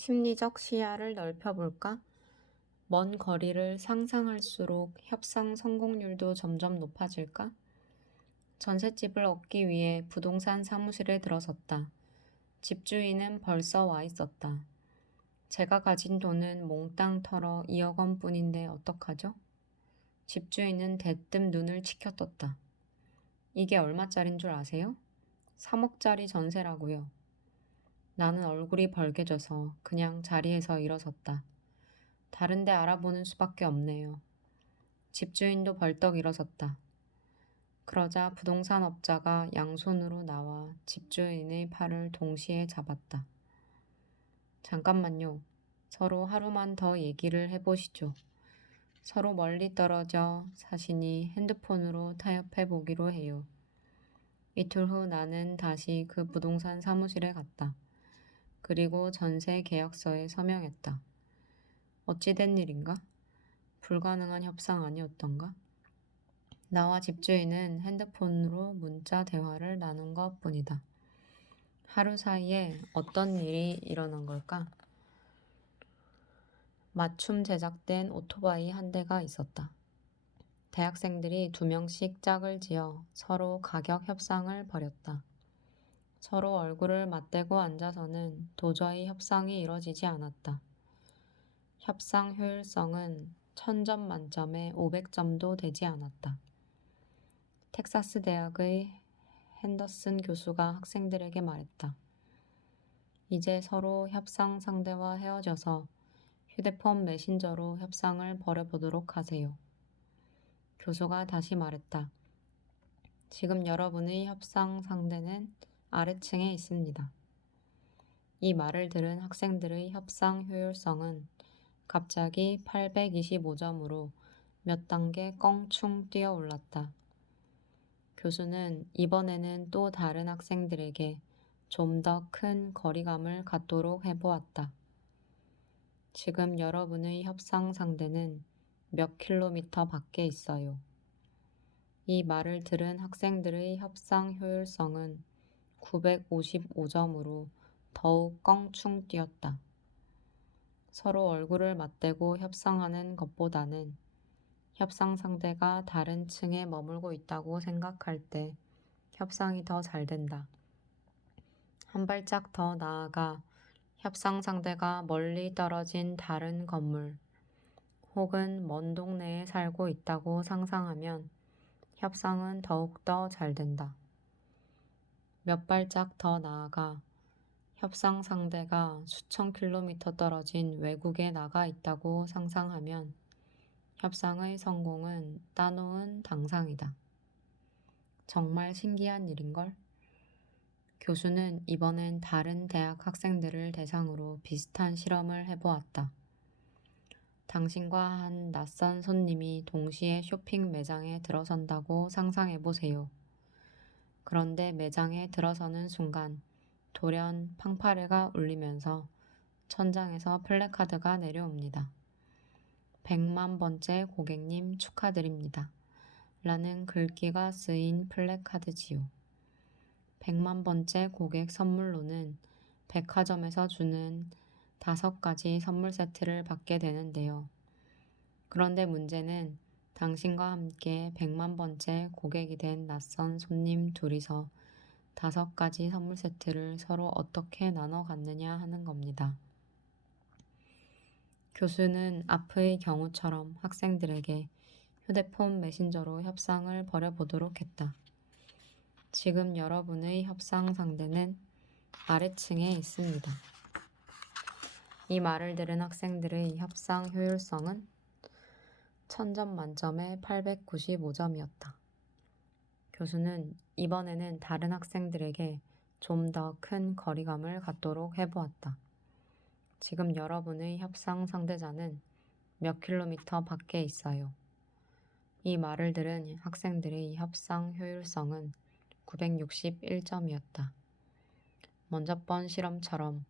심리적 시야를 넓혀볼까? 먼 거리를 상상할수록 협상 성공률도 점점 높아질까? 전셋집을 얻기 위해 부동산 사무실에 들어섰다. 집주인은 벌써 와 있었다. 제가 가진 돈은 몽땅 털어 2억 원뿐인데 어떡하죠? 집주인은 대뜸 눈을 치켜떴다. 이게 얼마짜린 줄 아세요? 3억짜리 전세라고요. 나는 얼굴이 벌개져서 그냥 자리에서 일어섰다. 다른 데 알아보는 수밖에 없네요. 집주인도 벌떡 일어섰다. 그러자 부동산 업자가 양손으로 나와 집주인의 팔을 동시에 잡았다. 잠깐만요. 서로 하루만 더 얘기를 해보시죠. 서로 멀리 떨어져 자신이 핸드폰으로 타협해 보기로 해요. 이틀 후 나는 다시 그 부동산 사무실에 갔다. 그리고 전세 계약서에 서명했다. 어찌된 일인가? 불가능한 협상 아니었던가? 나와 집주인은 핸드폰으로 문자 대화를 나눈 것 뿐이다. 하루 사이에 어떤 일이 일어난 걸까? 맞춤 제작된 오토바이 한 대가 있었다. 대학생들이 2명씩 짝을 지어 서로 가격 협상을 벌였다. 서로 얼굴을 맞대고 앉아서는 도저히 협상이 이뤄지지 않았다. 협상 효율성은 1000점 만점에 500점도 되지 않았다. 텍사스 대학의 핸더슨 교수가 학생들에게 말했다. 이제 서로 협상 상대와 헤어져서 휴대폰 메신저로 협상을 벌여보도록 하세요. 교수가 다시 말했다. 지금 여러분의 협상 상대는 아래층에 있습니다. 이 말을 들은 학생들의 협상 효율성은 갑자기 825점으로 몇 단계 껑충 뛰어 올랐다. 교수는 이번에는 또 다른 학생들에게 좀 더 큰 거리감을 갖도록 해보았다. 지금 여러분의 협상 상대는 몇 킬로미터 밖에 있어요. 이 말을 들은 학생들의 협상 효율성은 955점으로 더욱 껑충 뛰었다. 서로 얼굴을 맞대고 협상하는 것보다는 협상 상대가 다른 층에 머물고 있다고 생각할 때 협상이 더 잘 된다. 한 발짝 더 나아가 협상 상대가 멀리 떨어진 다른 건물 혹은 먼 동네에 살고 있다고 상상하면 협상은 더욱더 잘 된다. 몇 발짝 더 나아가 협상 상대가 수천 킬로미터 떨어진 외국에 나가 있다고 상상하면 협상의 성공은 따놓은 당상이다. 정말 신기한 일인걸? 교수는 이번엔 다른 대학 학생들을 대상으로 비슷한 실험을 해보았다. 당신과 한 낯선 손님이 동시에 쇼핑 매장에 들어선다고 상상해보세요. 그런데 매장에 들어서는 순간 돌연 팡파레가 울리면서 천장에서 플래카드가 내려옵니다. 100만 번째 고객님 축하드립니다. 라는 글귀가 쓰인 플래카드지요. 100만 번째 고객 선물로는 백화점에서 주는 5가지 선물 세트를 받게 되는데요. 그런데 문제는 당신과 함께 100만 번째 고객이 된 낯선 손님 둘이서 5가지 선물 세트를 서로 어떻게 나눠 갖느냐 하는 겁니다. 교수는 앞의 경우처럼 학생들에게 휴대폰 메신저로 협상을 벌여보도록 했다. 지금 여러분의 협상 상대는 아래층에 있습니다. 이 말을 들은 학생들의 협상 효율성은 1000점 만점에 895점이었다. 교수는 이번에는 다른 학생들에게 좀 더 큰 거리감을 갖도록 해보았다. 지금 여러분의 협상 상대자는 몇 킬로미터 밖에 있어요. 이 말을 들은 학생들의 협상 효율성은 961점이었다. 먼저 번 실험처럼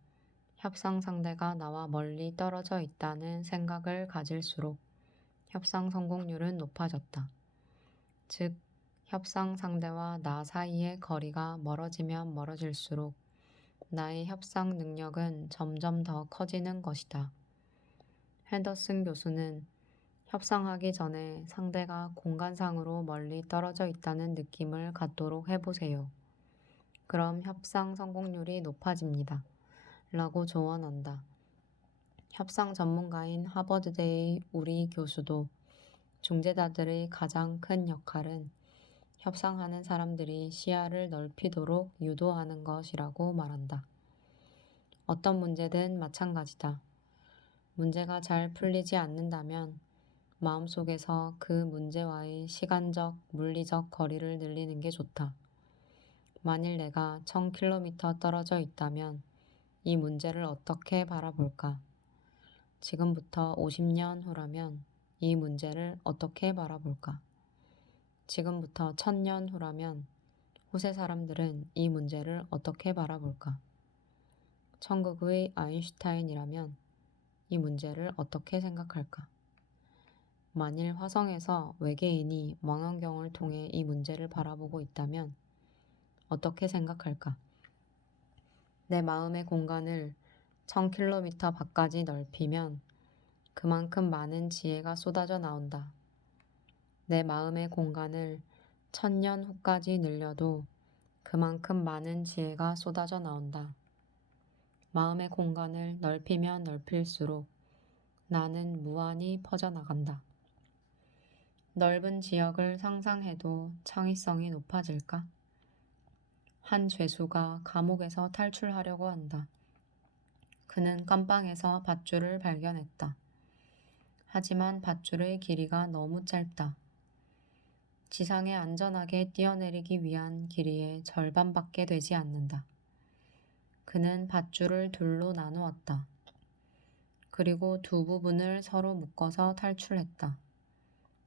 협상 상대가 나와 멀리 떨어져 있다는 생각을 가질수록 협상 성공률은 높아졌다. 즉, 협상 상대와 나 사이의 거리가 멀어지면 멀어질수록 나의 협상 능력은 점점 더 커지는 것이다. 핸더슨 교수는 협상하기 전에 상대가 공간상으로 멀리 떨어져 있다는 느낌을 갖도록 해보세요. 그럼 협상 성공률이 높아집니다. 라고 조언한다. 협상 전문가인 하버드대의 우리 교수도 중재자들의 가장 큰 역할은 협상하는 사람들이 시야를 넓히도록 유도하는 것이라고 말한다. 어떤 문제든 마찬가지다. 문제가 잘 풀리지 않는다면 마음속에서 그 문제와의 시간적, 물리적 거리를 늘리는 게 좋다. 만일 내가 1000km 떨어져 있다면 이 문제를 어떻게 바라볼까? 지금부터 50년 후라면 이 문제를 어떻게 바라볼까? 지금부터 1000년 후라면 후세 사람들은 이 문제를 어떻게 바라볼까? 천국의 아인슈타인이라면 이 문제를 어떻게 생각할까? 만일 화성에서 외계인이 망원경을 통해 이 문제를 바라보고 있다면 어떻게 생각할까? 내 마음의 공간을 1000km 밖까지 넓히면 그만큼 많은 지혜가 쏟아져 나온다. 내 마음의 공간을 1000년 후까지 늘려도 그만큼 많은 지혜가 쏟아져 나온다. 마음의 공간을 넓히면 넓힐수록 나는 무한히 퍼져나간다. 넓은 지역을 상상해도 창의성이 높아질까? 한 죄수가 감옥에서 탈출하려고 한다. 그는 감방에서 밧줄을 발견했다. 하지만 밧줄의 길이가 너무 짧다. 지상에 안전하게 뛰어내리기 위한 길이의 절반밖에 되지 않는다. 그는 밧줄을 둘로 나누었다. 그리고 두 부분을 서로 묶어서 탈출했다.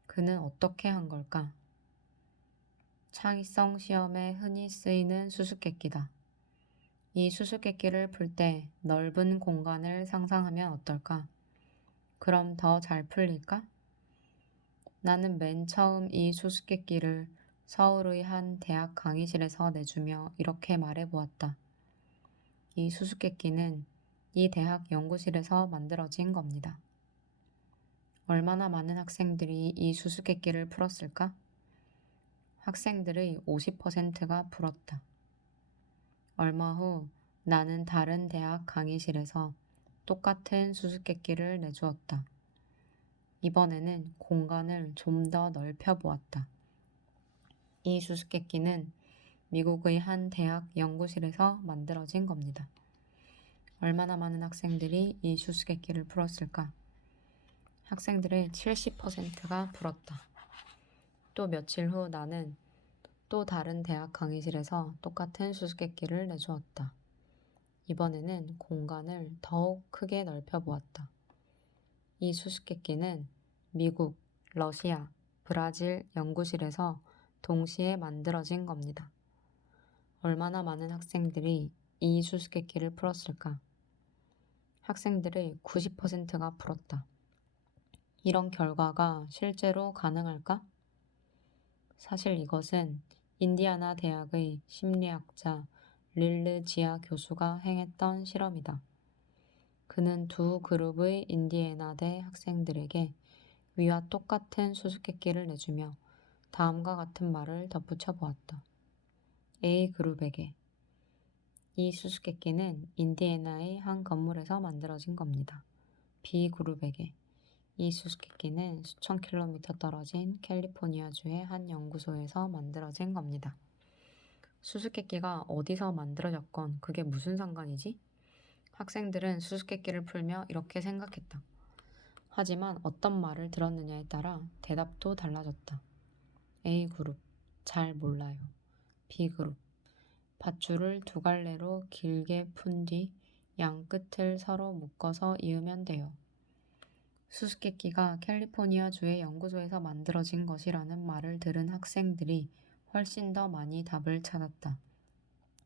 그는 어떻게 한 걸까? 창의성 시험에 흔히 쓰이는 수수께끼다. 이 수수께끼를 풀 때 넓은 공간을 상상하면 어떨까? 그럼 더 잘 풀릴까? 나는 맨 처음 이 수수께끼를 서울의 한 대학 강의실에서 내주며 이렇게 말해보았다. 이 수수께끼는 이 대학 연구실에서 만들어진 겁니다. 얼마나 많은 학생들이 이 수수께끼를 풀었을까? 학생들의 50%가 풀었다. 얼마 후 나는 다른 대학 강의실에서 똑같은 수수께끼를 내주었다. 이번에는 공간을 좀 더 넓혀 보았다. 이 수수께끼는 미국의 한 대학 연구실에서 만들어진 겁니다. 얼마나 많은 학생들이 이 수수께끼를 풀었을까? 학생들의 70%가 풀었다. 또 며칠 후 나는 또 다른 대학 강의실에서 똑같은 수수께끼를 내주었다. 이번에는 공간을 더욱 크게 넓혀 보았다. 이 수수께끼는 미국, 러시아, 브라질 연구실에서 동시에 만들어진 겁니다. 얼마나 많은 학생들이 이 수수께끼를 풀었을까? 학생들의 90%가 풀었다. 이런 결과가 실제로 가능할까? 사실 이것은 인디아나 대학의 심리학자 릴르 지아 교수가 행했던 실험이다. 그는 두 그룹의 인디애나대 학생들에게 위와 똑같은 수수께끼를 내주며 다음과 같은 말을 덧붙여 보았다. A 그룹에게 이 수수께끼는 인디애나의 한 건물에서 만들어진 겁니다. B 그룹에게 이 수수께끼는 수천 킬로미터 떨어진 캘리포니아주의 한 연구소에서 만들어진 겁니다. 수수께끼가 어디서 만들어졌건 그게 무슨 상관이지? 학생들은 수수께끼를 풀며 이렇게 생각했다. 하지만 어떤 말을 들었느냐에 따라 대답도 달라졌다. A그룹, 잘 몰라요. B그룹, 밧줄을 두 갈래로 길게 푼 뒤 양 끝을 서로 묶어서 이으면 돼요. 수수께끼가 캘리포니아주의 연구소에서 만들어진 것이라는 말을 들은 학생들이 훨씬 더 많이 답을 찾았다.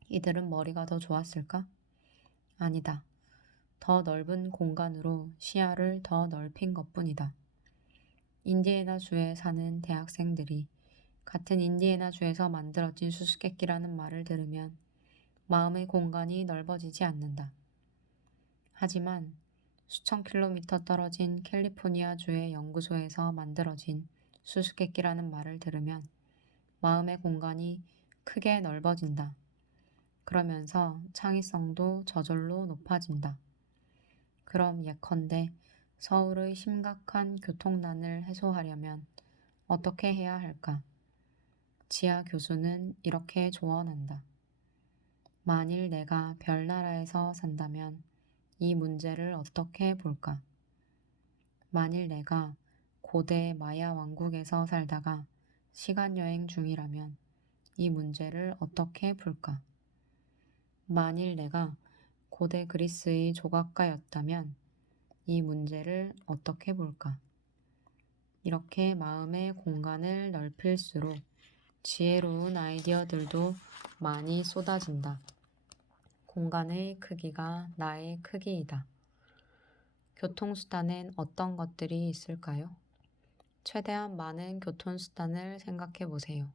이들은 머리가 더 좋았을까? 아니다. 더 넓은 공간으로 시야를 더 넓힌 것뿐이다. 인디애나주에 사는 대학생들이 같은 인디애나주에서 만들어진 수수께끼라는 말을 들으면 마음의 공간이 넓어지지 않는다. 하지만 수천 킬로미터 떨어진 캘리포니아주의 연구소에서 만들어진 수수께끼라는 말을 들으면 마음의 공간이 크게 넓어진다. 그러면서 창의성도 저절로 높아진다. 그럼 예컨대 서울의 심각한 교통난을 해소하려면 어떻게 해야 할까? 지하 교수는 이렇게 조언한다. 만일 내가 별나라에서 산다면 이 문제를 어떻게 볼까? 만일 내가 고대 마야 왕국에서 살다가 시간여행 중이라면 이 문제를 어떻게 풀까? 만일 내가 고대 그리스의 조각가였다면 이 문제를 어떻게 볼까? 이렇게 마음의 공간을 넓힐수록 지혜로운 아이디어들도 많이 쏟아진다. 공간의 크기가 나의 크기이다. 교통수단엔 어떤 것들이 있을까요? 최대한 많은 교통수단을 생각해 보세요.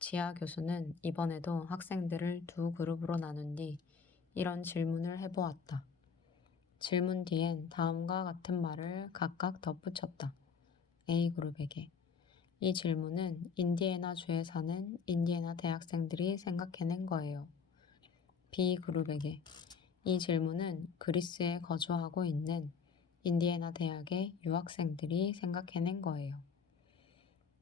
지하 교수는 이번에도 학생들을 두 그룹으로 나눈 뒤 이런 질문을 해보았다. 질문 뒤엔 다음과 같은 말을 각각 덧붙였다. A그룹에게. 이 질문은 인디애나주에 사는 인디애나 대학생들이 생각해낸 거예요. B그룹에게. 이 질문은 그리스에 거주하고 있는 인디애나 대학의 유학생들이 생각해낸 거예요.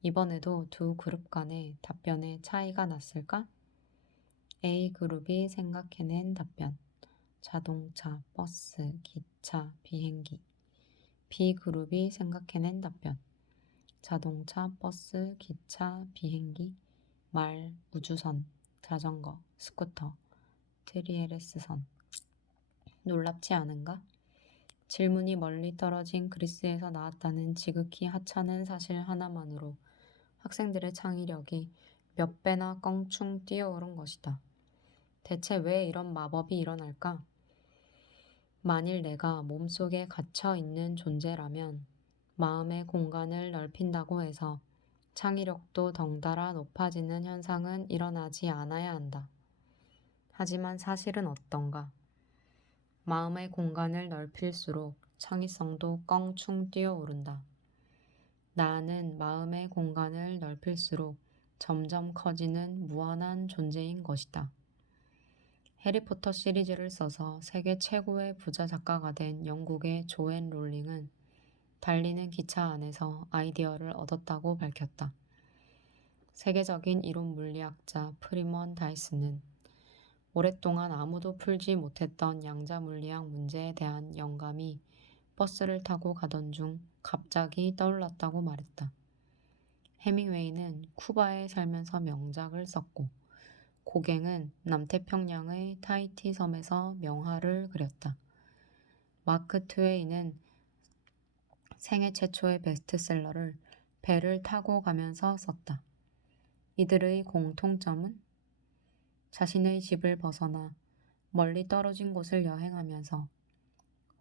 이번에도 두 그룹 간의 답변에 차이가 났을까? A그룹이 생각해낸 답변. 자동차, 버스, 기차, 비행기. B그룹이 생각해낸 답변. 자동차, 버스, 기차, 비행기, 말, 우주선, 자전거, 스쿠터, 트리에레스선. 놀랍지 않은가? 질문이 멀리 떨어진 그리스에서 나왔다는 지극히 하찮은 사실 하나만으로 학생들의 창의력이 몇 배나 껑충 뛰어오른 것이다. 대체 왜 이런 마법이 일어날까? 만일 내가 몸속에 갇혀 있는 존재라면 마음의 공간을 넓힌다고 해서 창의력도 덩달아 높아지는 현상은 일어나지 않아야 한다. 하지만 사실은 어떤가? 마음의 공간을 넓힐수록 창의성도 껑충 뛰어오른다. 나는 마음의 공간을 넓힐수록 점점 커지는 무한한 존재인 것이다. 해리포터 시리즈를 써서 세계 최고의 부자 작가가 된 영국의 조앤 롤링은 달리는 기차 안에서 아이디어를 얻었다고 밝혔다. 세계적인 이론 물리학자 프리먼 다이슨은 오랫동안 아무도 풀지 못했던 양자 물리학 문제에 대한 영감이 버스를 타고 가던 중 갑자기 떠올랐다고 말했다. 해밍웨이는 쿠바에 살면서 명작을 썼고 고갱은 남태평양의 타히티 섬에서 명화를 그렸다. 마크 트웨이는 생애 최초의 베스트셀러를 배를 타고 가면서 썼다. 이들의 공통점은 자신의 집을 벗어나 멀리 떨어진 곳을 여행하면서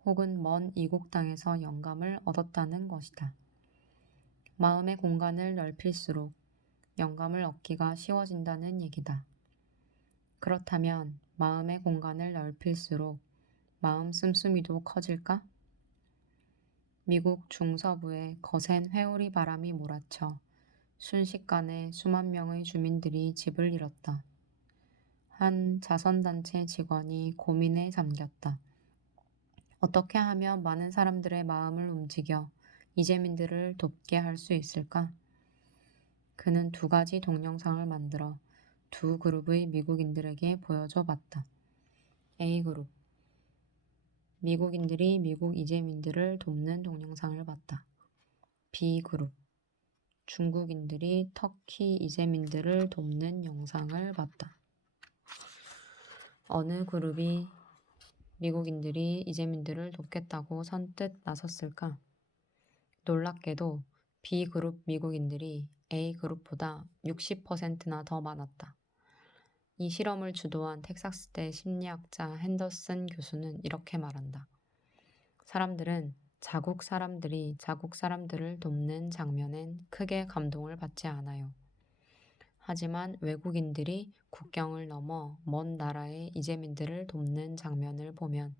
혹은 먼 이국 땅에서 영감을 얻었다는 것이다. 마음의 공간을 넓힐수록 영감을 얻기가 쉬워진다는 얘기다. 그렇다면 마음의 공간을 넓힐수록 마음 씀씀이도 커질까? 미국 중서부에 거센 회오리 바람이 몰아쳐 순식간에 수만 명의 주민들이 집을 잃었다. 한 자선단체 직원이 고민에 잠겼다. 어떻게 하면 많은 사람들의 마음을 움직여 이재민들을 돕게 할 수 있을까? 그는 두 가지 동영상을 만들어 두 그룹의 미국인들에게 보여줘 봤다. A그룹. 미국인들이 미국 이재민들을 돕는 동영상을 봤다. B그룹. 중국인들이 터키 이재민들을 돕는 영상을 봤다. 어느 그룹이 미국인들이 이재민들을 돕겠다고 선뜻 나섰을까? 놀랍게도 B그룹 미국인들이 A그룹보다 60%나 더 많았다. 이 실험을 주도한 텍사스대 심리학자 핸더슨 교수는 이렇게 말한다. 사람들은 자국 사람들이 자국 사람들을 돕는 장면엔 크게 감동을 받지 않아요. 하지만 외국인들이 국경을 넘어 먼 나라의 이재민들을 돕는 장면을 보면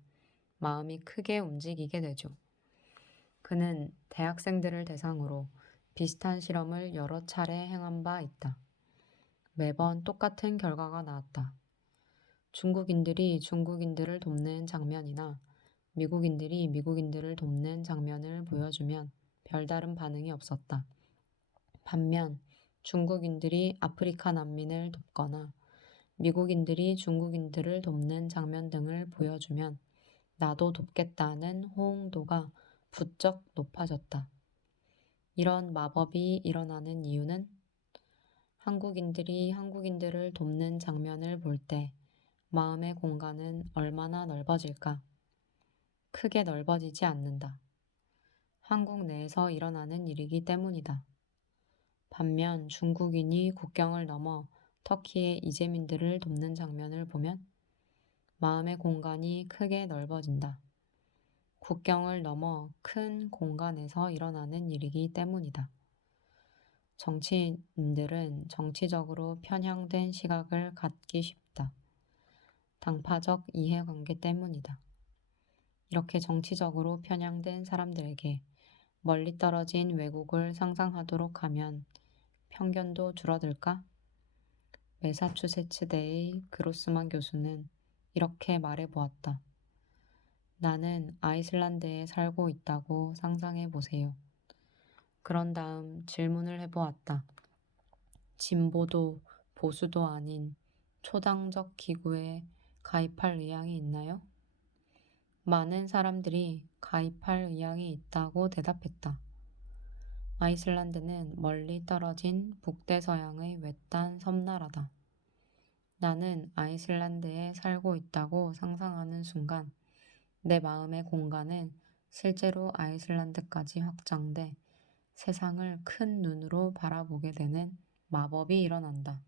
마음이 크게 움직이게 되죠. 그는 대학생들을 대상으로 비슷한 실험을 여러 차례 행한 바 있다. 매번 똑같은 결과가 나왔다. 중국인들이 중국인들을 돕는 장면이나 미국인들이 미국인들을 돕는 장면을 보여주면 별다른 반응이 없었다. 반면 중국인들이 아프리카 난민을 돕거나 미국인들이 중국인들을 돕는 장면 등을 보여주면 나도 돕겠다는 호응도가 부쩍 높아졌다. 이런 마법이 일어나는 이유는 한국인들이 한국인들을 돕는 장면을 볼 때 마음의 공간은 얼마나 넓어질까? 크게 넓어지지 않는다. 한국 내에서 일어나는 일이기 때문이다. 반면 중국인이 국경을 넘어 터키의 이재민들을 돕는 장면을 보면 마음의 공간이 크게 넓어진다. 국경을 넘어 큰 공간에서 일어나는 일이기 때문이다. 정치인들은 정치적으로 편향된 시각을 갖기 쉽다. 당파적 이해관계 때문이다. 이렇게 정치적으로 편향된 사람들에게 멀리 떨어진 외국을 상상하도록 하면 편견도 줄어들까? 매사추세츠대의 그로스만 교수는 이렇게 말해보았다. 나는 아이슬란드에 살고 있다고 상상해 보세요. 그런 다음 질문을 해보았다. 진보도 보수도 아닌 초당적 기구에 가입할 의향이 있나요? 많은 사람들이 가입할 의향이 있다고 대답했다. 아이슬란드는 멀리 떨어진 북대서양의 외딴 섬나라다. 나는 아이슬란드에 살고 있다고 상상하는 순간 내 마음의 공간은 실제로 아이슬란드까지 확장돼 세상을 큰 눈으로 바라보게 되는 마법이 일어난다.